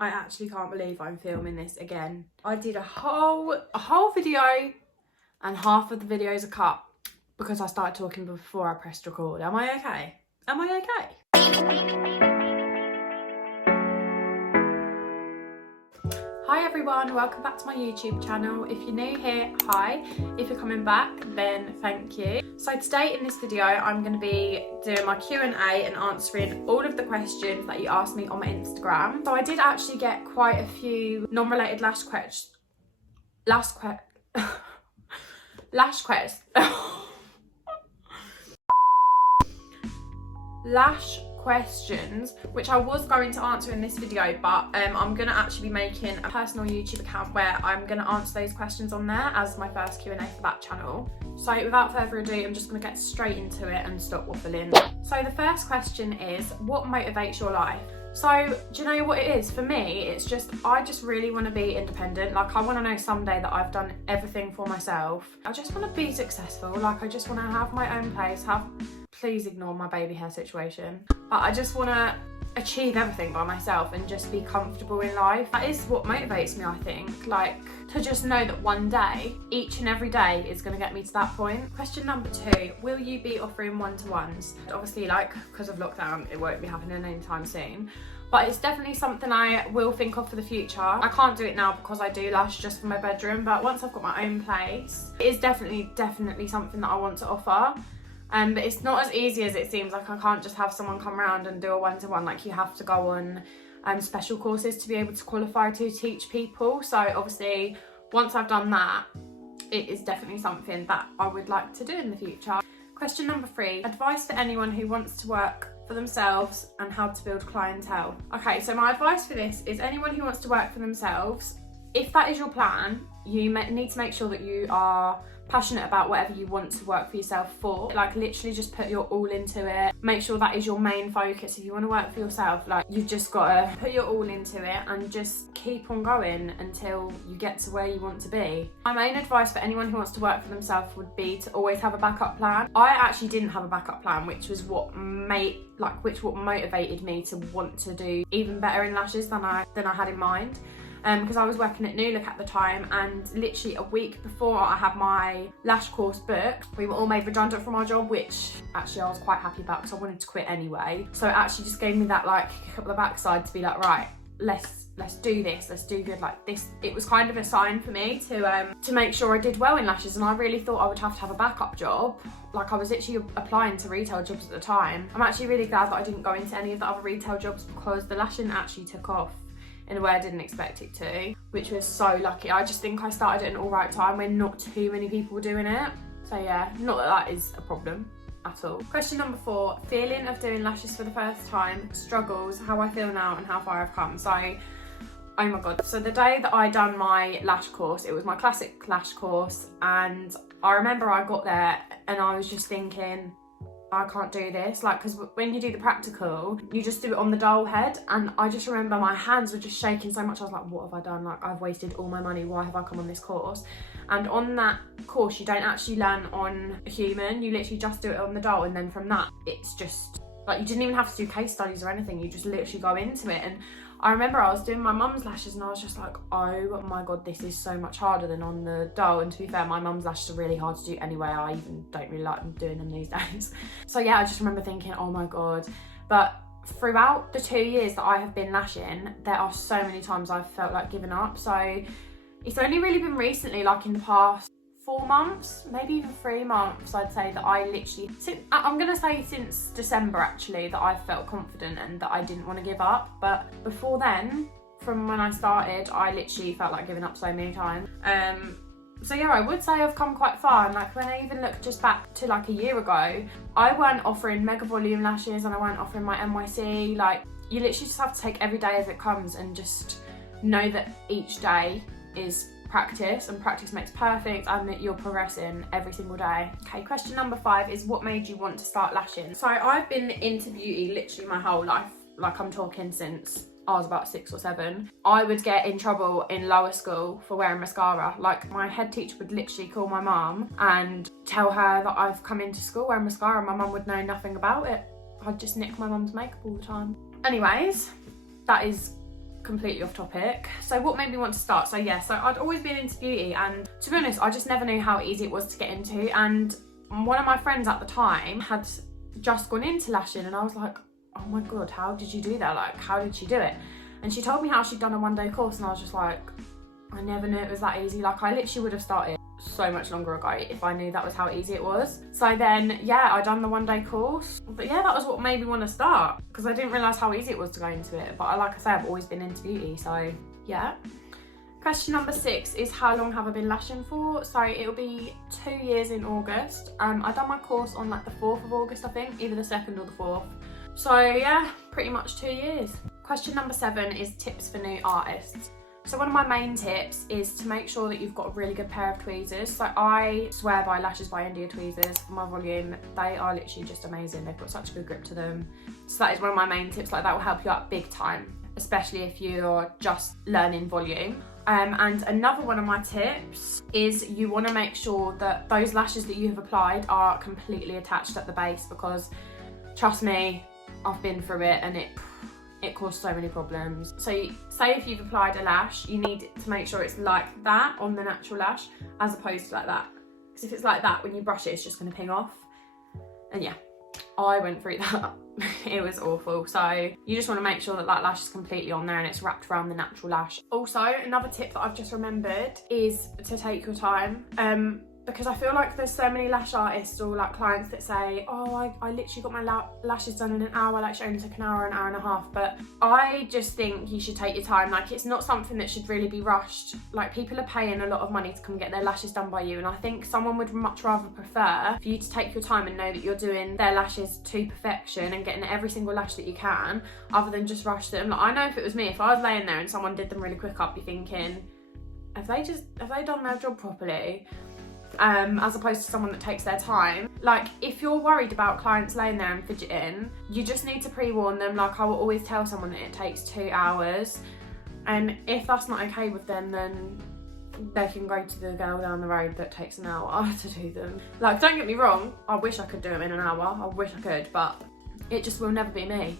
I actually can't believe I'm filming this again. I did a whole video and half of the video is a cut because I started talking before I pressed record. Am I okay? Am I okay? Hi everyone, welcome back to my YouTube channel. If you're new here, hi. If you're coming back, then thank you. So today in this video, I'm going to be doing my Q&A and answering all of the questions that you asked me on my Instagram. So I did actually get quite a few non-related lash questions. Lash questions, which I was going to answer in this video, but I'm going to actually be making a personal YouTube account where I'm going to answer those questions on there as my first Q&A for that channel. So without further ado, I'm just going to get straight into it and stop waffling. So the first question is, what motivates your life? So do you know what it is? For me, it's just, I just really want to be independent. Like, I want to know someday that I've done everything for myself. I just want to be successful. Like, I just want to have my own place, please ignore my baby hair situation. But I just want to achieve everything by myself and just be comfortable in life. That is what motivates me, I think. Like, to just know that one day, each and every day is going to get me to that point. Question number 2, will you be offering one-to-ones? Obviously, like, because of lockdown, it won't be happening anytime soon. But it's definitely something I will think of for the future. I can't do it now because I do lash just for my bedroom, but once I've got my own place, it is definitely something that I want to offer. But it's not as easy as it seems. Like, I can't just have someone come around and do a one-to-one. Like, you have to go on special courses to be able to qualify to teach people. So obviously, once I've done that, it is definitely something that I would like to do in the future. Question number 3, advice for anyone who wants to work for themselves and how to build clientele. Okay, so my advice for this is anyone who wants to work for themselves, if that is your plan, you need to make sure that you are passionate about whatever you want to work for yourself for. Like, literally just put your all into it. Make sure that is your main focus. If you want to work for yourself, like, you've just got to put your all into it and just keep on going until you get to where you want to be. My main advice for anyone who wants to work for themselves would be to always have a backup plan. I actually didn't have a backup plan, which was what motivated me to want to do even better in lashes than I had in mind. Because I was working at New Look at the time, and literally a week before I had my lash course booked, we were all made redundant from our job, which actually I was quite happy about because I wanted to quit anyway. So it actually just gave me that, like, kick up the backside to be like, right, let's do this, let's do good like this. It was kind of a sign for me to make sure I did well in lashes, and I really thought I would have to have a backup job. Like, I was literally applying to retail jobs at the time. I'm actually really glad that I didn't go into any of the other retail jobs because the lashing actually took off in a way I didn't expect it to, which was so lucky. I just think I started at an all right time when not too many people were doing it. So yeah, not that that is a problem at all. Question number 4, feeling of doing lashes for the first time, struggles, how I feel now and how far I've come. So, oh my God. So the day that I done my lash course, it was my classic lash course, and I remember I got there and I was just thinking, I can't do this. Like, because when you do the practical, you just do it on the doll head, and I just remember my hands were just shaking so much. I was like, what have I done? Like, I've wasted all my money. Why have I come on this course? And on that course, you don't actually learn on a human. You literally just do it on the doll, and then from that, it's just like, you didn't even have to do case studies or anything. You just literally go into it. And I remember I was doing my mum's lashes and I was just like, oh my God, this is so much harder than on the doll. And to be fair, my mum's lashes are really hard to do anyway. I even don't really like doing them these days. So yeah, I just remember thinking, oh my God. But throughout the 2 years that I have been lashing, there are so many times I've felt like giving up. So it's only really been recently, like in the past 4 months, maybe even 3 months, I'd say, that I literally, I'm gonna say since December actually, that I felt confident and that I didn't want to give up. But before then, from when I started, I literally felt like giving up so many times. So yeah, I would say I've come quite far. And like, when I even look just back to like a year ago, I weren't offering mega volume lashes and I weren't offering my NYC. Like, you literally just have to take every day as it comes and just know that each day is practice, and practice makes perfect, and that you're progressing every single day. Okay, question number 5 is, what made you want to start lashing? So I've been into beauty literally my whole life. Like, I'm talking since I was about 6 or 7. I would get in trouble in lower school for wearing mascara. Like, my head teacher would literally call my mum and tell her that I've come into school wearing mascara, and my mum would know nothing about it. I'd just nick my mum's makeup all the time. Anyways, that is completely off topic. So what made me want to start? So I'd always been into beauty, and to be honest, I just never knew how easy it was to get into. And one of my friends at the time had just gone into lashing, and I was like, oh my God, how did you do that? Like, how did she do it? And she told me how she'd done a 1-day course, and I was just like, I never knew it was that easy. Like, I literally would have started so much longer ago if I knew that was how easy it was. So then, yeah, I done the 1-day course. But yeah, that was what made me want to start, because I didn't realise how easy it was to go into it. But like I say, I've always been into beauty, so yeah. Question number 6 is, how long have I been lashing for? So it'll be 2 years in August. I done my course on like the 4th of August, I think, either the 2nd or the 4th. So yeah, pretty much 2 years. Question number 7 is tips for new artists. So one of my main tips is to make sure that you've got a really good pair of tweezers. So I swear by Lashes by India tweezers for my volume. They are literally just amazing. They've got such a good grip to them. So that is one of my main tips. Like, that will help you out big time, especially if you're just learning volume. And another one of my tips is you want to make sure that those lashes that you have applied are completely attached at the base, because trust me, I've been through it and it caused so many problems. So say if you've applied a lash, you need to make sure it's like that on the natural lash as opposed to like that. Because if it's like that, when you brush it, it's just going to ping off. And yeah, I went through that. It was awful. So you just want to make sure that that lash is completely on there and it's wrapped around the natural lash. Also, another tip that I've just remembered is to take your time. Because I feel like there's so many lash artists or like clients that say, oh, I literally got my lashes done in an hour, like it only took an hour and a half. But I just think you should take your time. Like, it's not something that should really be rushed. Like, people are paying a lot of money to come get their lashes done by you, and I think someone would much rather prefer for you to take your time and know that you're doing their lashes to perfection and getting every single lash that you can, other than just rush them. Like, I know if it was me, if I was laying there and someone did them really quick, I'd be thinking, have they done their job properly? As opposed to someone that takes their time. Like, if you're worried about clients laying there and fidgeting, you just need to pre-warn them. Like, I will always tell someone that it takes 2 hours, and if that's not okay with them, then they can go to the girl down the road that takes an hour to do them. Like, don't get me wrong, I wish I could do them in an hour, I wish I could, but it just will never be me.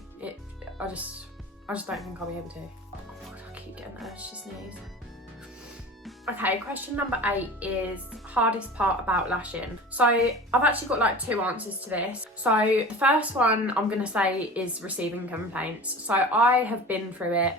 I just don't think I'll be able to. Oh God, I keep getting the urge to sneeze. Okay, question number 8 is hardest part about lashing. So I've actually got like 2 answers to this. So the first one I'm gonna say is receiving complaints. So I have been through it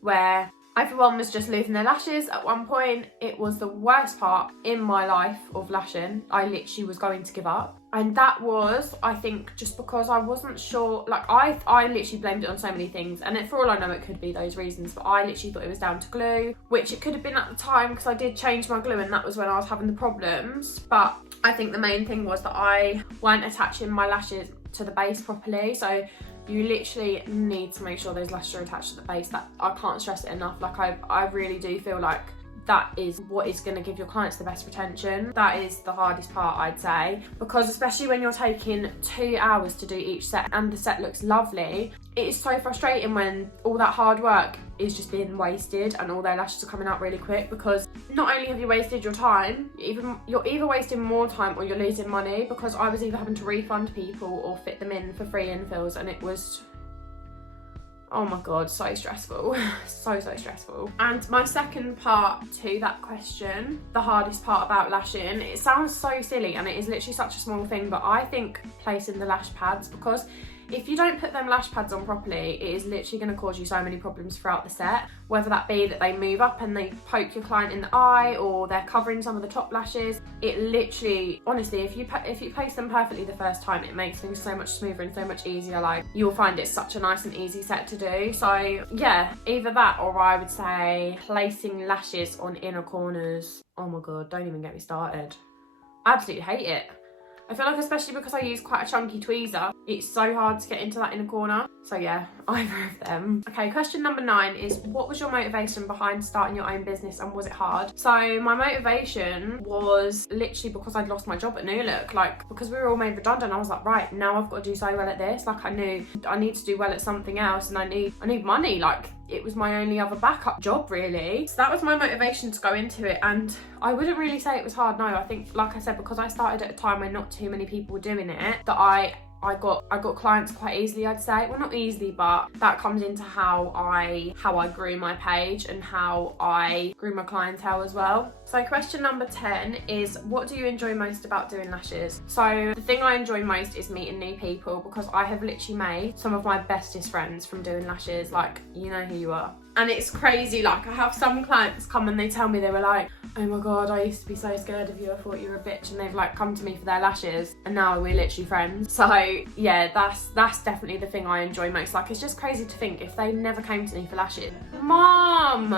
where everyone was just losing their lashes at one point. It was the worst part in my life of lashing. I literally was going to give up. And that was, I think, just because I wasn't sure. Like, I literally blamed it on so many things. And for all I know, it could be those reasons. But I literally thought it was down to glue, which it could have been at the time, because I did change my glue and that was when I was having the problems. But I think the main thing was that I weren't attaching my lashes to the base properly. So you literally need to make sure those lashes are attached to the base. That, I can't stress it enough. Like, I really do feel like that is what is going to give your clients the best retention. That is the hardest part, I'd say, because especially when you're taking 2 hours to do each set and the set looks lovely, it is so frustrating when all that hard work is just being wasted and all their lashes are coming out really quick, because not only have you wasted your time, you're either wasting more time or you're losing money, because I was either having to refund people or fit them in for free infills, and it was, oh my God, so stressful. so stressful. And my second part to that question, the hardest part about lashing, it sounds so silly and it is literally such a small thing, but I think placing the lash pads, because if you don't put them lash pads on properly, it is literally going to cause you so many problems throughout the set, whether that be that they move up and they poke your client in the eye, or they're covering some of the top lashes. It literally, honestly, if you place them perfectly the first time, it makes things so much smoother and so much easier. Like, you'll find it's such a nice and easy set to do. So yeah, either that, or I would say placing lashes on inner corners. Oh my God, don't even get me started. I absolutely hate it. I feel like, especially because I use quite a chunky tweezer, it's so hard to get into that inner corner. So yeah, either of them. Okay, question number 9 is, what was your motivation behind starting your own business, and was it hard? So my motivation was literally because I'd lost my job at New Look. Like, because we were all made redundant, I was like, right, now I've got to do so well at this. Like, I knew I need to do well at something else, and I need money. Like, it was my only other backup job, really. So that was my motivation to go into it, and I wouldn't really say it was hard, no. I think, like I said, because I started at a time when not too many people were doing it, that I I got clients quite easily, I'd say. Well, not easily, but that comes into how I grew my page and how I grew my clientele as well. So question number 10 is, what do you enjoy most about doing lashes? So the thing I enjoy most is meeting new people, because I have literally made some of my bestest friends from doing lashes. Like, you know who you are. And it's crazy, like I have some clients come and they tell me, they were like, oh my god, I used to be so scared of you, I thought you were a bitch, and they've like come to me for their lashes and now we're literally friends. So yeah, that's definitely the thing I enjoy most. Like, it's just crazy to think if they never came to me for lashes, mom,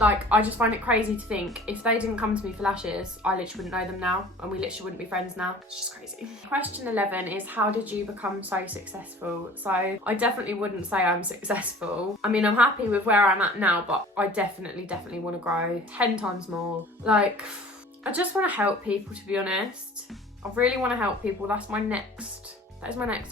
like I just find it crazy to think if they didn't come to me for lashes, I literally wouldn't know them now and we literally wouldn't be friends now. It's just crazy. Question 11 is, how did you become so successful? So I definitely wouldn't say I'm successful. I mean, I'm happy with where I'm at now, but I definitely want to grow 10 times more. Like, I just want to help people, to be honest. I really want to help people. That is my next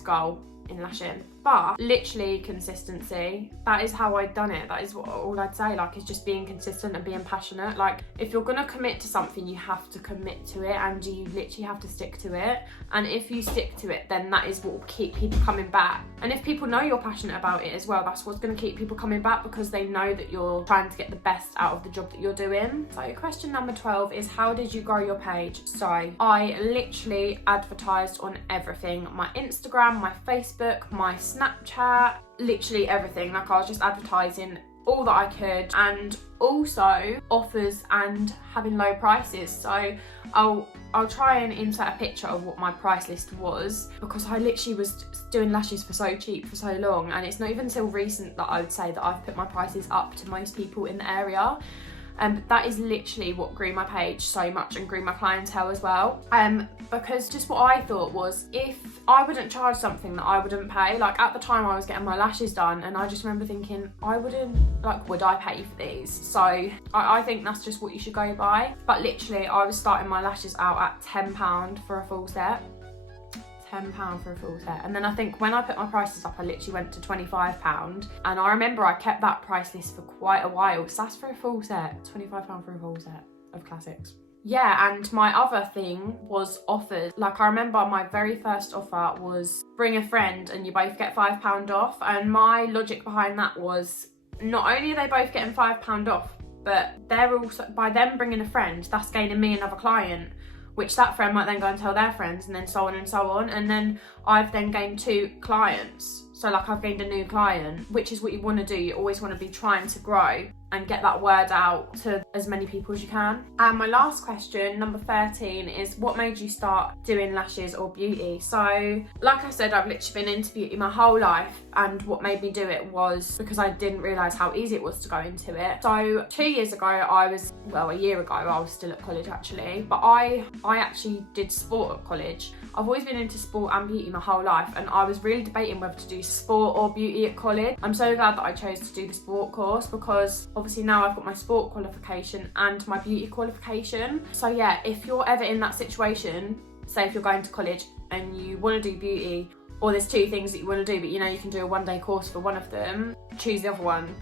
goal in lashing. But literally consistency, that is how I've done it. That is all I'd say, like, is just being consistent and being passionate. Like, if you're gonna commit to something, you have to commit to it and you literally have to stick to it. And if you stick to it, then that is what will keep people coming back. And if people know you're passionate about it as well, that's what's gonna keep people coming back, because they know that you're trying to get the best out of the job that you're doing. So question number 12 is, how did you grow your page? So I literally advertised on everything. My Instagram, my Facebook, my Snapchat, literally everything. Like, I was just advertising all that I could, and also offers and having low prices. So I'll try and insert a picture of what my price list was, because I literally was doing lashes for so cheap for so long, and it's not even until recent that I would say that I've put my prices up to most people in the area. But that is literally what grew my page so much and grew my clientele as well. Because just what I thought was, if I wouldn't charge something that I wouldn't pay, like at the time I was getting my lashes done, and I just remember thinking, I wouldn't, like, would I pay for these? So I think that's just what you should go by. But literally, I was starting my lashes out at £10 for a full set. £10 for a full set. And then I think when I put my prices up, I literally went to £25, and I remember I kept that price list for quite a while. So that's for a full set, £25 for a full set of classics. Yeah, and my other thing was offers. Like, I remember my very first offer was bring a friend and you both get £5 off, and my logic behind that was, not only are they both getting £5 off, but they're also, by them bringing a friend, that's gaining me another client, which that friend might then go and tell their friends, and then so on and so on. And then I've then gained 2 clients. So like, I've gained a new client, which is what you want to do. You always want to be trying to grow and get that word out to as many people as you can. And my last question, number 13, is, what made you start doing lashes or beauty? So like I said, I've literally been into beauty my whole life, and what made me do it was because I didn't realise how easy it was to go into it. So 2 years ago, a year ago, I was still at college actually, but I actually did sport at college. I've always been into sport and beauty my whole life, and I was really debating whether to do sport or beauty at college. I'm so glad that I chose to do the sport course, because obviously now I've got my sport qualification and my beauty qualification. So yeah, if you're ever in that situation, say if you're going to college and you want to do beauty, or there's 2 things that you want to do, but you know you can do a 1-day course for one of them, choose the other one.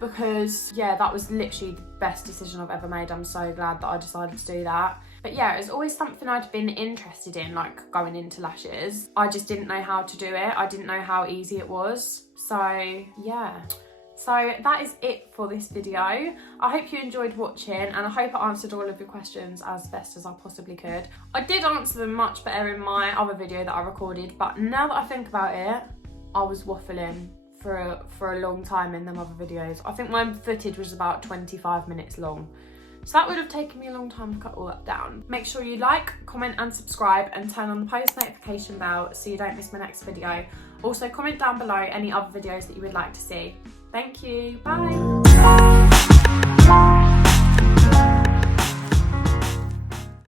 Because yeah, that was literally the best decision I've ever made. I'm so glad that I decided to do that. But yeah, it was always something I'd been interested in, like going into lashes. I just didn't know how to do it. I didn't know how easy it was. So yeah. So that is it for this video. I hope you enjoyed watching, and I hope I answered all of your questions as best as I possibly could. I did answer them much better in my other video that I recorded, but now that I think about it, I was waffling for a long time in them other videos. I think my footage was about 25 minutes long. So that would have taken me a long time to cut all that down. Make sure you like, comment and subscribe, and turn on the post notification bell so you don't miss my next video. Also, comment down below any other videos that you would like to see. Thank you, bye.